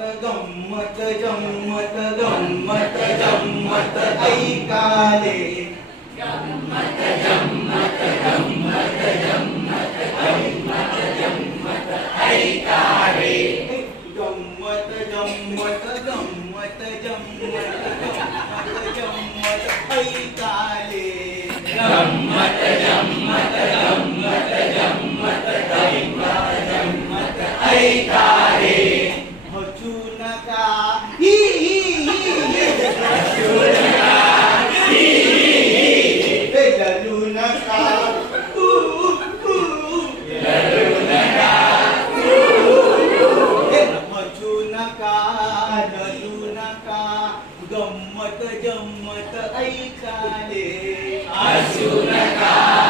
गंमत जम्मत गंमत जम्मत ऐकाले गंमत जम्मत गंमत जम्मत गंमत जम्मत ऐकारे गंमत जम्मत गंमत जम्मत गंमत जम्मत ऐकाले गंमत जम्मत गंमत जम्मत गंमत जम्मत ऐकारे हसू नका ही हसू नका ही ललू नका ललू नका हसू नका ललू नका गंमत जम्मत ऐकाले हसू नका